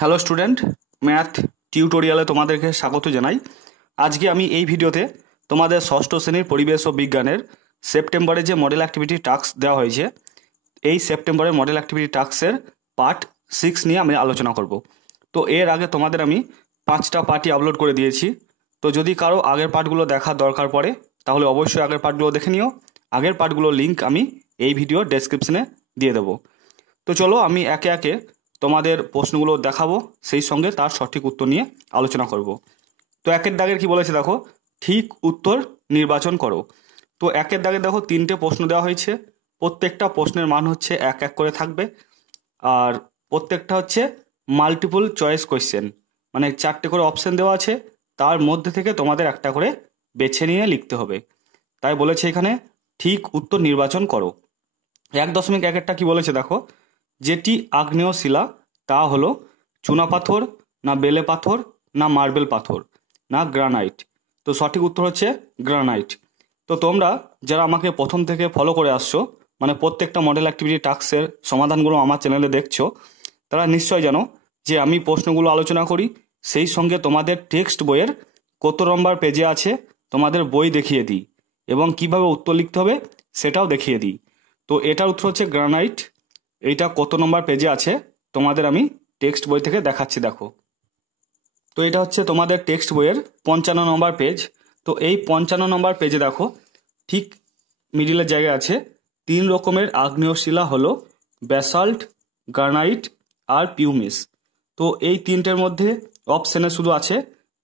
Hello student, math টিউটোরিয়ালে তোমাদেরকে স্বাগত জানাই। আজকে আমি এই ভিডিওতে তোমাদের ষষ্ঠ শ্রেণীর পরিবেশ ও বিজ্ঞানের সেপ্টেম্বরে যে মডেল অ্যাক্টিভিটি টাস্ক দেওয়া হয়েছে, এই সেপ্টেম্বরের মডেল অ্যাক্টিভিটি টাস্কের পার্ট 6 নিয়ে আমি আলোচনা করব। তো এর আগে তোমাদের আমি 5টা পার্টই আপলোড করে দিয়েছি। তো যদি কারো আগের পার্টগুলো দেখার দরকার পড়ে তাহলে অবশ্যই আগের পার্টগুলো দেখে নিও। আগের পার্টগুলোর লিঙ্ক আমি এই ভিডিও ডেসক্রিপশনে দিয়ে দেবো। তো চলো আমি একে একে তোমাদের প্রশ্নগুলো দেখাবো, সেই সঙ্গে তার সঠিক উত্তর নিয়ে আলোচনা করব। তো একের দাগের কি বলেছে দেখো, ঠিক উত্তর নির্বাচন করো। তো একের দাগে দেখো 3টে প্রশ্ন দেওয়া হয়েছে। প্রত্যেকটা প্রশ্নের মান হচ্ছে এক এক করে থাকবে, আর প্রত্যেকটা হচ্ছে মাল্টিপল চয়েস কোয়েশ্চেন, মানে 4টে করে অপশন দেওয়া আছে, তার মধ্যে থেকে তোমাদের একটা করে বেছে নিয়ে লিখতে হবে। তাই বলেছে এখানে ঠিক উত্তর নির্বাচন করো। 1.1 কি বলেছে দেখো, যেটি আগ্নেয় শিলা তা হলো চুনাপাথর, না বেলে পাথর, না মার্বেল পাথর, না গ্রানাইট। তো সঠিক উত্তর হচ্ছে গ্রানাইট। তো তোমরা যারা আমাকে প্রথম থেকে ফলো করে আসছো, মানে প্রত্যেকটা মডেল অ্যাক্টিভিটি টাস্কের সমাধানগুলো আমার চ্যানেলে দেখছো, তারা নিশ্চয় জানো যে আমি প্রশ্নগুলো আলোচনা করি, সেই সঙ্গে তোমাদের টেক্সট বইয়ের কত নম্বর পেজে আছে তোমাদের বই দেখিয়ে দিই, এবং কিভাবে উত্তর লিখতে হবে সেটাও দেখিয়ে দিই। তো এটার উত্তর হচ্ছে গ্রানাইট। এইটা কত নম্বর পেজে আছে তোমাদের আমি টেক্সট বই থেকে দেখাচ্ছি, দেখো। তো এটা হচ্ছে তোমাদের টেক্সট বইয়ের 55 নম্বর পেজ। তো এই 55 নম্বর পেজে দেখো, ঠিক মিডিলের জায়গায় আছে 3 রকমের আগ্নেয় শিলা হলো ব্যাসাল্ট, গ্রানাইট আর পিউমিস। তো এই 3টের মধ্যে অপশনে শুধু আছে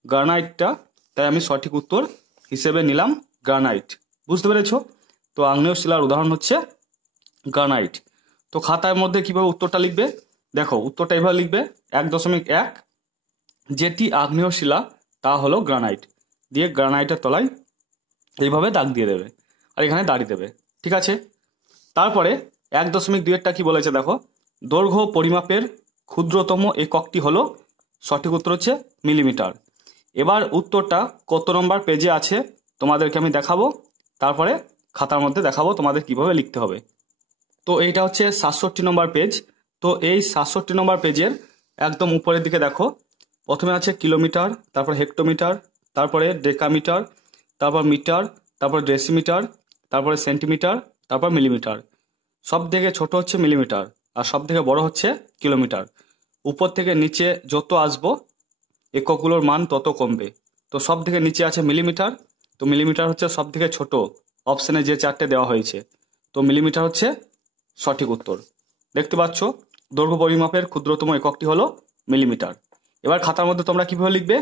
গ্রানাইটটা, তাই আমি সঠিক উত্তর হিসেবে নিলাম গ্রানাইট। বুঝতে পেরেছো? তো আগ্নেয় শিলার উদাহরণ হচ্ছে গ্রানাইট। তো খাতার মধ্যে কিভাবে উত্তরটা লিখবে দেখো, উত্তরটা এভাবে লিখবে 1.1 যেটি আগ্নেয় শিলা তা হলো গ্রানাইট, দিয়ে গ্রানাইটের তলায় এইভাবে দাগ দিয়ে দেবে আর এখানে দাঁড়িয়ে দেবে। ঠিক আছে? তারপরে 1.2 কি বলেছে দেখো, দৈর্ঘ্য পরিমাপের ক্ষুদ্রতম এককটি হলো, সঠিক উত্তর হচ্ছে মিলিমিটার। এবার উত্তরটা কত নম্বর পেজে আছে তোমাদেরকে আমি দেখাবো, তারপরে খাতার মধ্যে দেখাবো তোমাদের কিভাবে লিখতে হবে। তো এইটা হচ্ছে 67 নম্বর পেজ। তো এই 67 নম্বর পেজের একদম উপরের দিকে দেখো, প্রথমে আছে কিলোমিটার, তারপর হেক্টোমিটার, তারপরে ডেকামিটার, তারপর মিটার, তারপর ডেসিমিটার, তারপরে সেন্টিমিটার, তারপর মিলিমিটার। সব থেকে ছোট হচ্ছে মিলিমিটার আর সব থেকে বড় হচ্ছে কিলোমিটার। উপর থেকে নিচে যত আসবো এককগুলোর মান তত কমবে। তো সব থেকে নিচে আছে মিলিমিটার। তো মিলিমিটার হচ্ছে সব থেকে ছোট অপশনে যে 4টে দেওয়া হয়েছে। তো মিলিমিটার হচ্ছে সঠিক উত্তর। দেখতে পাচ্ছ দৈর্ঘ্য পরিমাপের ক্ষুদ্রতম এককটি হলো মিলিমিটার। এবার খাতার মধ্যে তোমরা কিভাবে লিখবে,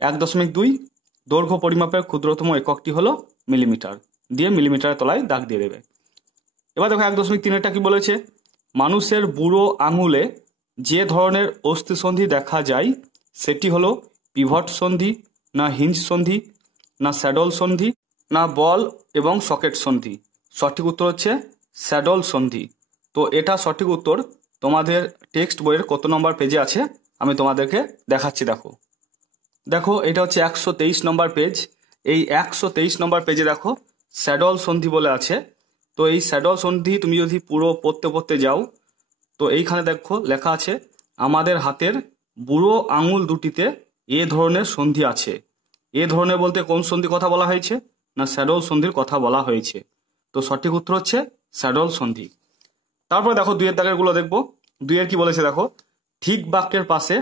1.2 দৈর্ঘ্য পরিমাপের ক্ষুদ্রতম এককটি হলো মিলিমিটার, দিয়ে মিলিমিটারের তলায় দাগ দিয়ে দেবে। এবার দেখো 1.3 কি বলেছে, মানুষের বুড়ো আঙুলে যে ধরনের অস্থিসন্ধি দেখা যায় সেটি হলো পিভট সন্ধি, না হিঞ্জ সন্ধি, না স্যাডল সন্ধি, না বল এবং সকেট সন্ধি। সঠিক উত্তর হচ্ছে স্যাডল সন্ধি। তো এটা সঠিক উত্তর তোমাদের টেক্সট বইয়ের কত নম্বর পেজে আছে আমি তোমাদেরকে দেখাচ্ছি, দেখো। দেখো এটা হচ্ছে 123 নম্বর পেজ। এই 123 নম্বর পেজে দেখো স্যাডল সন্ধি বলে আছে। তো এই স্যাডল সন্ধি তুমি যদি পুরো পড়তে পড়তে যাও, তো এইখানে দেখো লেখা আছে, আমাদের হাতের বুড়ো আঙুল দুটিতে এ ধরনের সন্ধি আছে। এ ধরনের বলতে কোন সন্ধি কথা বলা হয়েছে, না স্যাডল সন্ধির কথা বলা হয়েছে। তো সঠিক উত্তর হচ্ছে স্যাডল সন্ধি। তারপরে দেখো 2 দাগের গুলো দেখবো। 2 কি বলেছে দেখো, ঠিক বাক্যের পাশে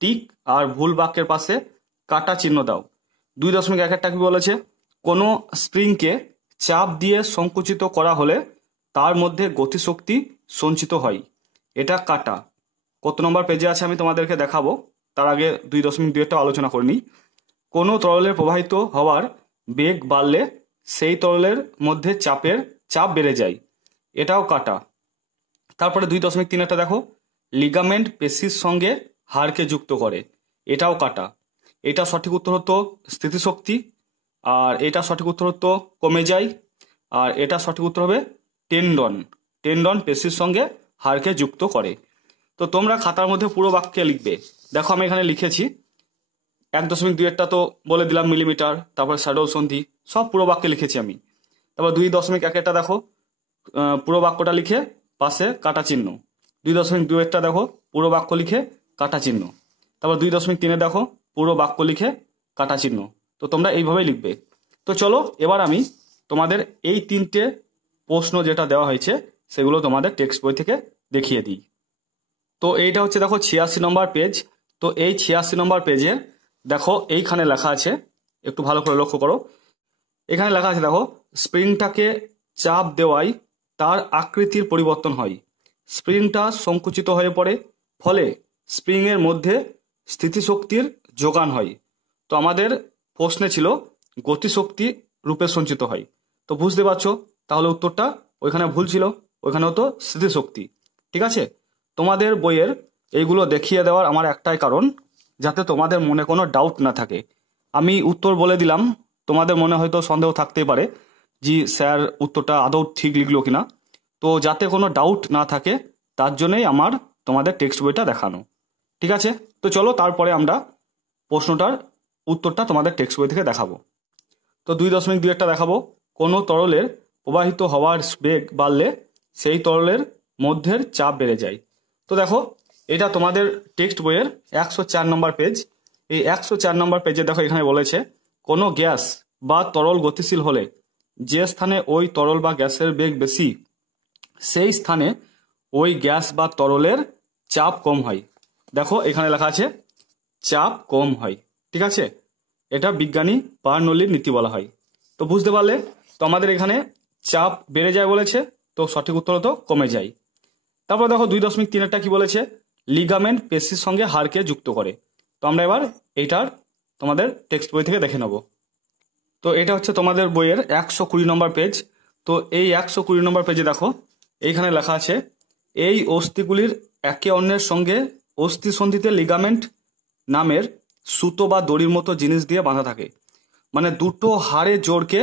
টিক আর ভুল বাক্যের পাশে কাটা চিহ্ন দাও। 2.1 কি বলেছে, কোনো স্প্রিংকে চাপ দিয়ে সংকুচিত করা হলে তার মধ্যে গতিশক্তি সঞ্চিত হয়। এটা কাটা। কত নম্বর পেজে আছে আমি তোমাদেরকে দেখাবো, তার আগে 2.2 আলোচনা করে নিই। কোনো তরলের প্রবাহিত হওয়ার বেগ বাড়লে সেই তরলের মধ্যে চাপ বেড়ে যায়। এটাও কাটা। তারপরে 2.3 দেখো, লিগামেন্ট পেশির সঙ্গে হাড়কে যুক্ত করে। এটাও কাটা। এটা সঠিক উত্তর হতো স্থিতিশক্তি, আর এটা সঠিক উত্তর হতো কমে যায়, আর এটা সঠিক উত্তর হবে টেন্ডন। টেন্ডন পেশির সঙ্গে হাড়কে যুক্ত করে। তো তোমরা খাতার মধ্যে পুরো বাক্যে লিখবে। দেখো আমি এখানে লিখেছি 1.2 তো বলে দিলাম মিলিমিটার, তারপর স্যাডল সন্ধি, সব পুরো বাক্যে লিখেছি আমি। তারপর 2.1 দেখো, পুরো বাক্যটা লিখে পাশে কাটা চিহ্ন। 2.2 দেখো পুরো বাক্য লিখে কাটা চিহ্ন। তারপর 2.3 দেখো পুরো বাক্য লিখে কাটা চিহ্ন। তো তোমরা এইভাবেই লিখবে। তো চলো এবার আমি তোমাদের এই 3টে প্রশ্ন যেটা দেওয়া হয়েছে সেগুলো তোমাদের টেক্সট বই থেকে দেখিয়ে দিই। তো এইটা হচ্ছে দেখো 86 নম্বর পেজ। তো এই 86 নম্বর পেজে দেখো এইখানে লেখা আছে, একটু ভালো করে লক্ষ্য করো। এখানে লেখা আছে দেখো, স্প্রিংটাকে চাপ দেওয়ায় তার আকৃতির পরিবর্তন হয়, স্প্রিংটা সংকুচিত হয়ে পড়ে, ফলে স্প্রিংয়ের মধ্যে স্থিতিশক্তির যোগান হয়। তো আমাদের প্রশ্নে ছিল গতিশক্তি রূপে সঞ্চিত হয়। তো বুঝতে পারছো তাহলে উত্তরটা ওইখানে ভুল ছিল, ওইখানে হতো স্মৃতিশক্তি। ঠিক আছে, তোমাদের বইয়ের এইগুলো দেখিয়ে দেওয়ার আমার একটাই কারণ, যাতে তোমাদের মনে কোনো ডাউট না থাকে। আমি উত্তর বলে দিলাম, তোমাদের মনে হয়তো সন্দেহ থাকতেই পারে যে স্যার উত্তরটা আদৌ ঠিক লিখলো কিনা। তো যাতে কোনো ডাউট না থাকে তার জন্যই আমার তোমাদের টেক্সট বইটা দেখানো। ঠিক আছে, তো চলো তারপরে আমরা প্রশ্নটার উত্তরটা তোমাদের টেক্সট বই থেকে দেখাবো। তো 2.2 দেখাবো, কোনো তরলের প্রবাহিত হওয়ার বেগ বাড়লে সেই তরলের মধ্যের চাপ বেড়ে যায়। তো দেখো এটা তোমাদের টেক্সট বইয়ের 104 নম্বর পেজ। এই 104 নম্বর পেজে দেখো এখানে বলেছে, কোনো গ্যাস বা তরল গতিশীল হলে যে স্থানে ওই তরল বা গ্যাসের বেগ বেশি সেই স্থানে ওই গ্যাস বা তরলের চাপ কম হয়। দেখো এখানে লেখা আছে চাপ কম হয়। ঠিক আছে, এটা বিজ্ঞানী বার্নৌলির নীতি বলা হয়। তো বুঝতে পারলে, তো আমাদের এখানে চাপ বেড়ে যায় বলেছে, তো সঠিক উত্তর তো কমে যায়। তারপর দেখো 2.3 কি বলেছে, লিগামেন্ট পেশির সঙ্গে হাড়কে যুক্ত করে। তো আমরা এবার এইটার তোমাদের টেক্সট বই থেকে দেখে নেব। তো এটা হচ্ছে তোমাদের বইয়ের 120 নম্বর পেজ। তো এই 120 নম্বর পেজে দেখো এইখানে লেখা আছে, এই অস্থিগুলির একে অন্যের সঙ্গে অস্থিসন্ধিতে লিগামেন্ট নামের সুতো বা দড়ির মতো জিনিস দিয়ে বাঁধা থাকে। মানে দুটো হাড়ের জোড়কে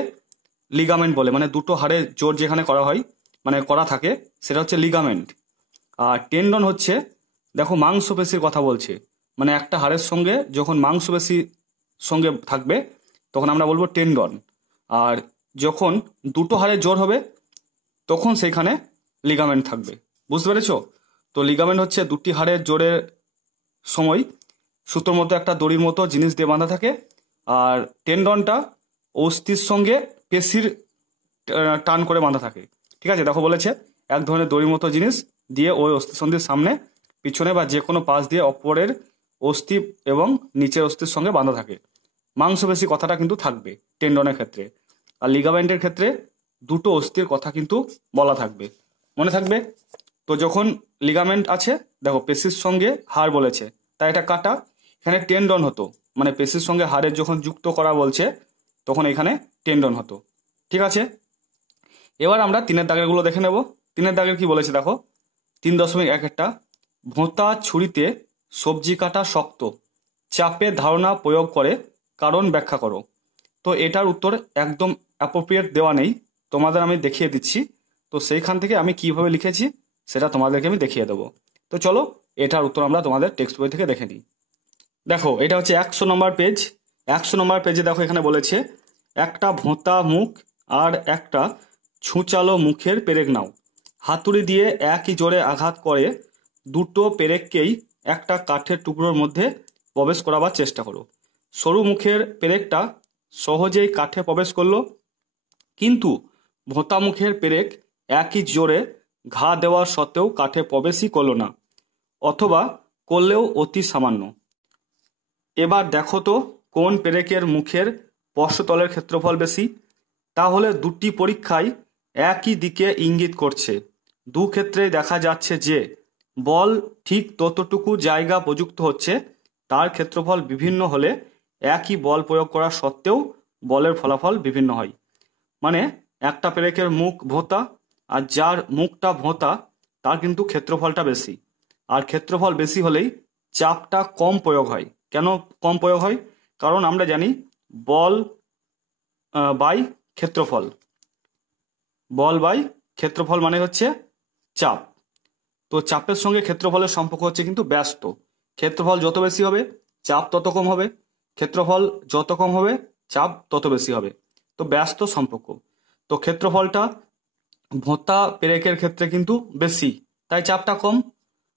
লিগামেন্ট বলে, মানে দুটো হাড়ের জোড় যেখানে করা হয় মানে করা থাকে সেটা হচ্ছে লিগামেন্ট। আর টেন্ডন হচ্ছে, দেখো মাংসপেশির কথা বলছে, মানে একটা হাড়ের সঙ্গে যখন মাংসপেশির সঙ্গে থাকবে তখন আমরা বলবো টেন্ডন। আর যখন দুটো হাড়ের জোড় হবে তখন সেইখানে লিগামেন্ট থাকবে। বুঝতে পেরেছো? তো লিগামেন্ট হচ্ছে দুটি হাড়ের জোড়ের সময় সুতোর মতো একটা দড়ির মতো জিনিস দিয়ে বাঁধা থাকে। আর টেন্ডনটা অস্থির সঙ্গে পেশির টান করে বাঁধা থাকে। ঠিক আছে, দেখো বলেছে এক ধরনের দড়ির মতো জিনিস দিয়ে ওই অস্থিসন্ধির সামনে পিছনে বা যে কোনো পাশ দিয়ে অপরের অস্থি এবং নিচের অস্থির সঙ্গে বাঁধা থাকে। মাংসপেশি কথাটা কিন্তু থাকবে টেন্ডনের ক্ষেত্রে, আর লিগামেন্টের ক্ষেত্রে দুটো অস্থির কথা কিন্তু বলা থাকবে, মনে থাকবে। তো যখন লিগামেন্ট আছে, দেখো পেশির সঙ্গে হাড় বলেছে তাই এটা কাটা, এখানে টেন্ডন হতো, মানে পেশির সঙ্গে হাড়ের যখন যুক্ত করা বলছে তখন এখানে টেন্ডন হতো। ঠিক আছে, এবার আমরা 3-এর দাগের গুলো দেখে নেব। 3-এর দাগের কি বলেছে দেখো, 3.1 ভোঁতা ছুরিতে সবজি কাটা শক্ত, চাপের ধারণা প্রয়োগ করে কারণ ব্যাখ্যা করো। তো এটার উত্তর একদম অ্যাপ্রোপ্রিয়েট দেওয়া নেই, তোমাদের আমি দেখিয়ে দিচ্ছি। তো সেইখান থেকে আমি কিভাবে লিখেছি সেটা তোমাদেরকে আমি দেখিয়ে দেবো। তো চলো এটার উত্তর আমরা তোমাদের টেক্সট বই থেকে দেখে নিই। দেখো এটা হচ্ছে 100 নম্বর পেজ। 100 নম্বর পেজে দেখো এখানে বলেছে, একটা ভোঁতা মুখ আর একটা ছুঁচালো মুখের পেরেক নাও, হাতুড়ি দিয়ে একই জোরে আঘাত করে দুটো পেরেককেই একটা কাঠের টুকরোর মধ্যে প্রবেশ করাবার চেষ্টা করো। সরু মুখের পেরেকটা সহজেই কাঠে প্রবেশ করলো, কিন্তু ভোঁতা মুখের পেরেক একই জোরে ঘা দেওয়া সত্ত্বেও কাঠে প্রবেশই করলো না, অথবা করলেও অতি সামান্য। এবার দেখো তো কোন পেরেকের মুখের স্পর্শতলের ক্ষেত্রফল বেশি। তাহলে দুটি পরীক্ষায় একই দিকে ইঙ্গিত করছে। দু ক্ষেত্রেই দেখা যাচ্ছে যে বল ঠিক ততটুকু জায়গা প্রযুক্ত হচ্ছে, তার ক্ষেত্রফল বিভিন্ন হলে একই বল প্রয়োগ করা সত্ত্বেও বলের ফলাফল বিভিন্ন হয়। মানে একটা পেরেকের মুখ ভোঁতা, আর যার মুখটা ভোঁতা তার কিন্তু ক্ষেত্রফলটা বেশি। আর ক্ষেত্রফল বেশি হলেই চাপটা কম প্রয়োগ হয়। কেন কম প্রয়োগ হয়? কারণ আমরা জানি বল বাই ক্ষেত্রফল, বল বাই ক্ষেত্রফল মানে হচ্ছে চাপ। তো চাপের সঙ্গে ক্ষেত্রফলের সম্পর্ক হচ্ছে কিন্তু ব্যস্ত। ক্ষেত্রফল যত বেশি হবে চাপ তত কম হবে, ক্ষেত্রফল যত কম হবে চাপ তত বেশি হবে। তো ব্যস্ত সম্পর্ক। তো ক্ষেত্রফলটা ভোঁতা পেরেকের ক্ষেত্রে কিন্তু বেশি, তাই চাপটা কম।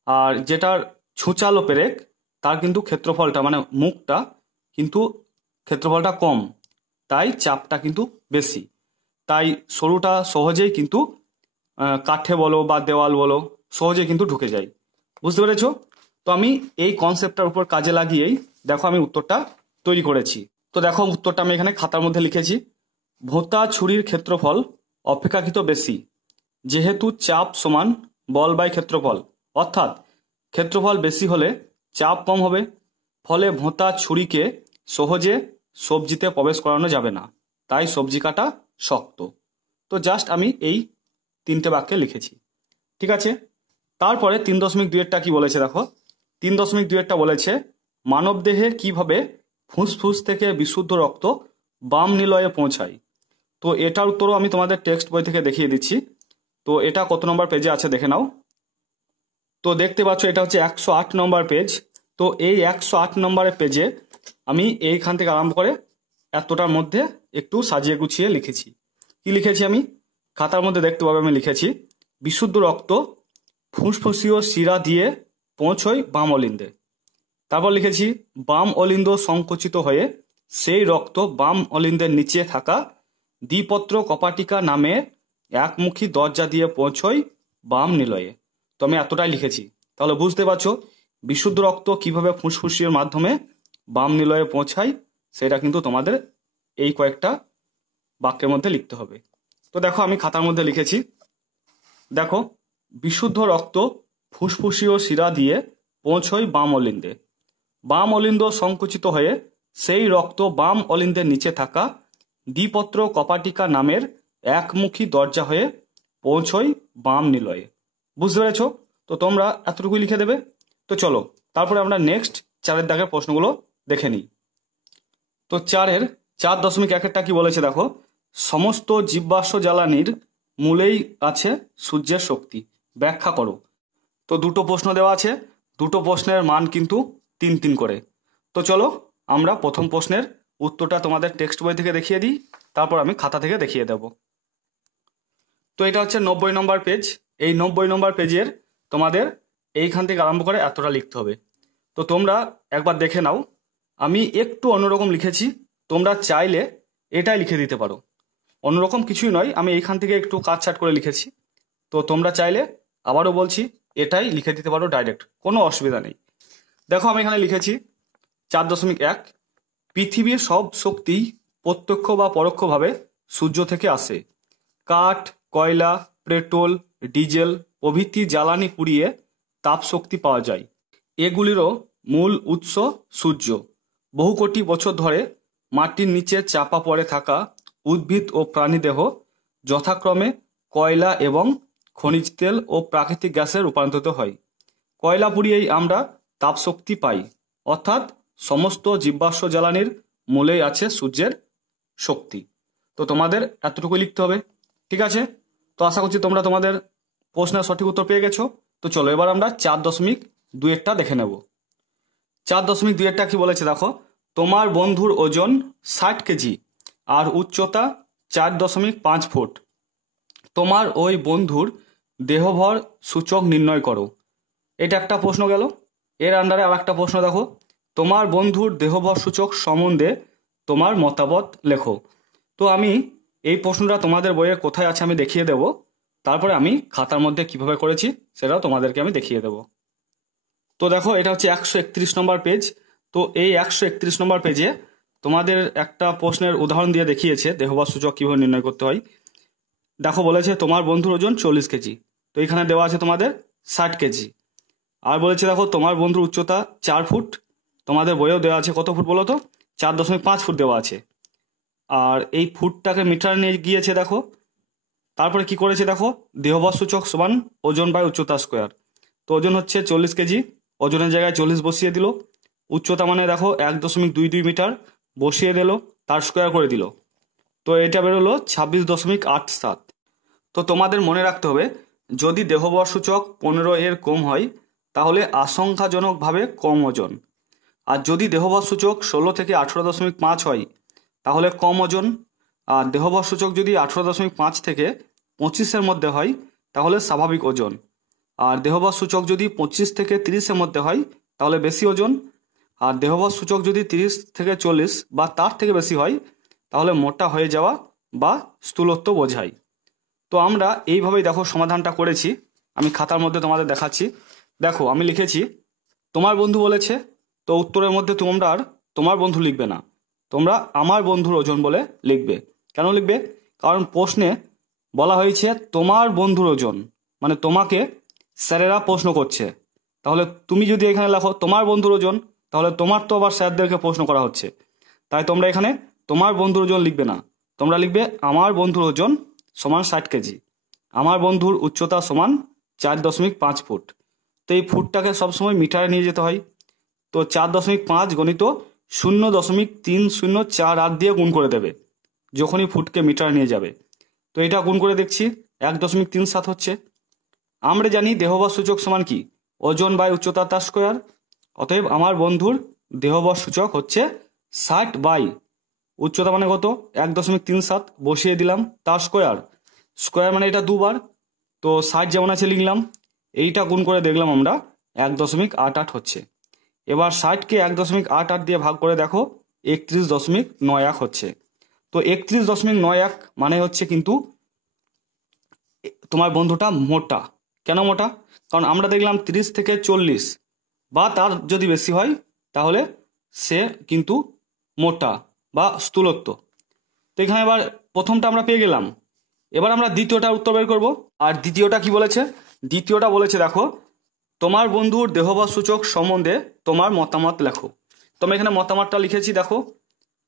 আর যেটার ছুঁচালো পেরেক তার কিন্তু ক্ষেত্রফলটা মানে মুখটা কিন্তু ক্ষেত্রফলটা কম, তাই চাপটা কিন্তু বেশি। তাই সরুটা সহজেই কিন্তু কাঠে বলো বা দেওয়াল বলো সহজেই কিন্তু ঢুকে যায়। বুঝতে পেরেছো? তো আমি এই কনসেপ্টটার উপর কাজে লাগিয়েই দেখো আমি উত্তরটা তৈরি করেছি। তো দেখো উত্তরটা আমি এখানে খাতার মধ্যে লিখেছি। ভোঁতা ছুরির ক্ষেত্রফল অপেক্ষাকৃত বেশি, যেহেতু চাপ সমান বল বাই ক্ষেত্রফল, অর্থাৎ ক্ষেত্রফল বেশি হলে চাপ কম হবে, ফলে ভোঁতা ছুরিকে সহজে সবজিতে প্রবেশ করানো যাবে না, তাই সবজি কাটা শক্ত। তো জাস্ট আমি এই 3টে বাক্যে লিখেছি। ঠিক আছে, তারপরে 3.2-টা কি বলেছে দেখো। 3.2-টা বলেছে মানবদেহে কিভাবে ফুসফুস থেকে বিশুদ্ধ রক্ত বাম নিলয়ে পৌঁছায়। তো এটার উত্তরও আমি তোমাদের টেক্সট বই থেকে দেখিয়ে দিচ্ছি। তো এটা কত নম্বর পেজে আছে দেখে নাও। তো দেখতে পাচ্ছ এটা হচ্ছে 108 নম্বর পেজ। তো এই 108 নম্বরের পেজে আমি এইখান থেকে আরম্ভ করে এতটার মধ্যে একটু সাজিয়ে গুছিয়ে লিখেছি। কি লিখেছি আমি খাতার মধ্যে দেখতে পাবে, আমি লিখেছি বিশুদ্ধ রক্ত ফুসফুসীয় শিরা দিয়ে পৌঁছয় বাম অলিন্দে। তারপর লিখেছি বাম অলিন্দ সংকুচিত হয়ে সেই রক্ত বাম অলিন্দের নিচে থাকা দ্বিপত্র কপাটিকা নামে একমুখী দরজা দিয়ে পৌঁছয় বাম নিলয়ে। তো আমি এতটাই লিখেছি। তাহলে বুঝতে পারছো বিশুদ্ধ রক্ত কিভাবে ফুসফুসির মাধ্যমে বাম নিলয়ে পৌঁছায় সেটা কিন্তু তোমাদের এই কয়েকটা বাক্যের মধ্যে লিখতে হবে। তো দেখো আমি খাতার মধ্যে লিখেছি, দেখো বিশুদ্ধ রক্ত ফুসফুসীয় শিরা দিয়ে পৌঁছয় বাম অলিন্দে। বাম অলিন্দ সংকুচিত হয়ে সেই রক্ত বাম অলিন্দের নিচে থাকা দ্বিপত্র কপাটিকা নামের একমুখী দরজা হয়ে পৌঁছয় বাম নিলয়ে। বুঝতে পেরেছ? তো তোমরা এতটুকুই লিখে দেবে। তো চলো তারপরে আমরা নেক্সট 4-এর দাগের প্রশ্নগুলো দেখে নিই। তো 4.1-টা কি বলেছে দেখো, সমস্ত জীবাশ্ম জ্বালানির মূলেই আছে সূর্যের শক্তি, ব্যাখ্যা করো। তো 2টো প্রশ্ন দেওয়া আছে, 2টো প্রশ্নের মান কিন্তু 3 করে। তো চলো আমরা প্রথম প্রশ্নের উত্তরটা তোমাদের টেক্সট বই থেকে দেখিয়ে দিই, তারপর আমি খাতা থেকে দেখিয়ে দেব। তো এটা হচ্ছে 90 নম্বর পেজ। এই 90 নম্বর পেজের তোমাদের এইখান থেকে আরম্ভ করে এতটা লিখতে হবে। তো তোমরা একবার দেখে নাও, আমি একটু অন্যরকম লিখেছি, তোমরা চাইলে এটাই লিখে দিতে পারো, অন্যরকম কিছুই নয়, আমি এইখান থেকে একটু কাটছাট করে লিখেছি। তো তোমরা চাইলে আবারও বলছি এটাই লিখে দিতে পারো ডাইরেক্ট, কোনো অসুবিধা নেই। দেখো আমি এখানে লিখেছি 4.1 পৃথিবীর সব শক্তি প্রত্যক্ষ বা পরোক্ষভাবে সূর্য থেকে আসে। কাঠ, কয়লা, পেট্রোল, ডিজেল প্রভৃতি জ্বালানি পুড়িয়ে তাপ শক্তি পাওয়া যায়। এগুলিরও মূল উৎস সূর্য। বহু কোটি বছর ধরে মাটির নিচে চাপা পড়ে থাকা উদ্ভিদ ও প্রাণীদেহ যথাক্রমে কয়লা এবং খনিজ তেল ও প্রাকৃতিক গ্যাসে রূপান্তরিত হয়। কয়লা পুড়িয়েই আমরা তাপশক্তি পাই, অর্থাৎ সমস্ত জীবাশ্ম জ্বালানির মূলেই আছে সূর্যের শক্তি। তো তোমাদের এতটুকু লিখতে হবে। ঠিক আছে, তো আশা করছি তোমরা তোমাদের প্রশ্নের সঠিক উত্তর পেয়ে গেছো। তো চলো এবার আমরা 4.2-টা দেখে নেব। 4.2-টা কি বলেছে দেখো, তোমার বন্ধুর ওজন 60 কেজি আর উচ্চতা 4.5 ফুট। তোমার ওই বন্ধুর দেহভর সূচক নির্ণয় করো। এটা একটা প্রশ্ন গেল। এর আন্ডারে আর একটা প্রশ্ন দেখো, তোমার বন্ধুর দেহভর সূচক সম্বন্ধে তোমার মতামত লেখো। তো আমি এই প্রশ্নটা তোমাদের বইয়ে কোথায় আছে আমি দেখিয়ে দেব, তারপরে আমি খাতার মধ্যে কিভাবে করেছি সেটাও তোমাদেরকে আমি দেখিয়ে দেব। তো দেখো এটা হচ্ছে 131 নম্বর পেজ। তো এই 131 নম্বর পেজে তোমাদের একটা প্রশ্নের উদাহরণ দিয়ে দেখিয়েছে দেহভর সূচক কিভাবে নির্ণয় করতে হয়। দেখো বলেছে তোমার বন্ধুর ওজন 40 কেজি, তো এখানে দেওয়া আছে তোমাদের 60 কেজি। আর বলেছে দেখো তোমার বন্ধুর উচ্চতা 4 ফুট, তোমাদের বইয়েও দেওয়া আছে কত ফুট বলো তো, 4.5 ফুট দেওয়া আছে। আর এই ফুটটাকে মিটার নিয়ে গিয়েছে দেখো। তারপরে কি করেছে দেখো, দেহবৎ সূচক সমান ওজন বাই উচ্চতা স্কোয়ার। তো ওজন হচ্ছে 40 কেজি, ওজনের জায়গায় 40 বসিয়ে দিল। উচ্চতা মানে দেখো 1.22 মিটার বসিয়ে দিল, তার স্কোয়ার করে দিল। তো এটা বেরোলো 26.87। তো তোমাদের মনে রাখতে হবে যদি দেহবৎ সূচক 15 কম হয় তাহলে আশঙ্কাজনকভাবে কম ওজন, আর যদি দেহবৎ সূচক 16 থেকে 18.5 হয় তাহলে কম ওজন, আর দেহবৎ সূচক যদি 18.5 থেকে 25-এর মধ্যে হয় তাহলে স্বাভাবিক ওজন, আর দেহবৎ সূচক যদি 25 থেকে 30-এর মধ্যে হয় তাহলে বেশি ওজন, আর দেহবৎ সূচক যদি 30 থেকে 40 বা তার থেকে বেশি হয় তাহলে মোটা হয়ে যাওয়া বা স্থূলত্ব বোঝায়। তো আমরা এইভাবেই দেখো সমাধানটা করেছি। আমি খাতার মধ্যে তোমাদের দেখাচ্ছি। দেখো আমি লিখেছি তোমার বন্ধু বলেছে, তো উত্তরের মধ্যে তোমরা আর তোমার বন্ধু লিখবে না, তোমরা আমার বন্ধুর ওজন বলে লিখবে। কেন লিখবে? কারণ প্রশ্নে বলা হয়েছে তোমার বন্ধুর ওজন, মানে তোমাকে স্যারেরা প্রশ্ন করছে। তাহলে তুমি যদি এখানে লেখো তোমার বন্ধুর ওজন, তাহলে তোমার তো আবার স্যারদেরকে প্রশ্ন করা হচ্ছে। তাই তোমরা এখানে তোমার বন্ধুর ওজন লিখবে না, তোমরা লিখবে আমার বন্ধুর ওজন সমান 60 কেজি, আমার বন্ধুর উচ্চতা সমান 4.5 ফুট। তো এই ফুটটাকে সবসময় মিটারে নিয়ে যেতে হয়। তো 4.5 গণিত 0.3048 দিয়ে গুণ করে দেবে যখনই ফুটকে মিটারে নিয়ে যাবে। তো এটা গুণ করে দেখছি 1.37 হচ্ছে। আমরা জানি দেহবৎ সূচক সমান কি? ওজন বাই উচ্চতা তার স্কোয়ার। অতএব আমার বন্ধুর দেহবৎ সূচক হচ্ছে 60 বাই উচ্চতা মানে কত? 1.37 বসিয়ে দিলাম, তার স্কোয়ার, স্কোয়ার মানে এটা দুবার, তো 60 যেমন আছে লিখলাম, এইটা গুণ করে দেখলাম আমরা 1.88 হচ্ছে। এবার 60কে 1.88 দিয়ে ভাগ করে দেখো 31.91 হচ্ছে। তো 31.91 মানে হচ্ছে কিন্তু তোমার বন্ধুটা মোটা। কেন মোটা? কারণ আমরা দেখলাম 30 থেকে 40 বা তার যদি বেশি হয় তাহলে সে কিন্তু মোটা বা স্থূলত্ব। তো এখানে এবার প্রথমটা আমরা পেয়ে গেলাম। এবার আমরা দ্বিতীয়টার উত্তর বের করব। আর দ্বিতীয়টা কি বলেছে? দ্বিতীয়টা বলেছে দেখো তোমার বন্ধুর দেহবৎ সূচক সম্বন্ধে তোমার মতামত লেখো। তো আমি এখানে মতামতটা লিখেছি দেখো,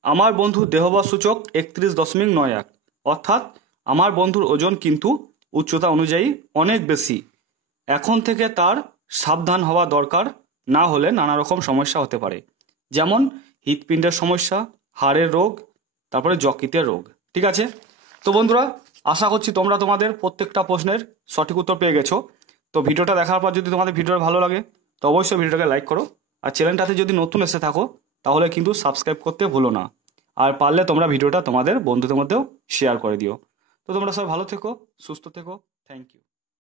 আমার বন্ধুর দেহবৎ সূচক 31.91, অর্থাৎ আমার বন্ধুর ওজন কিন্তু উচ্চতা অনুযায়ী অনেক বেশি। এখন থেকে তার সাবধান হওয়া দরকার, না হলে নানা রকম সমস্যা হতে পারে, যেমন হৃৎপিণ্ডের সমস্যা, হাড়ের রোগ, তারপরে যকৃতের রোগ। ঠিক আছে? তো বন্ধুরা, আশা করছি তোমরা তোমাদের প্রত্যেকটা প্রশ্নের সঠিক উত্তর পেয়ে গেছো। তো ভিডিওটা দেখার পর যদি তোমাদের ভিডিওটা ভালো লাগে তো অবশ্যই ভিডিওটাকে লাইক করো, আর চ্যানেলটাতে যদি নতুন এসে থাকো তাহলে কিন্তু সাবস্ক্রাইব করতে ভুলো না। আর পারলে তোমরা ভিডিওটা তোমাদের বন্ধুদের মধ্যেও শেয়ার করে দিও। তো তোমরা সবাই ভালো থেকো, সুস্থ থেকো। Thank you.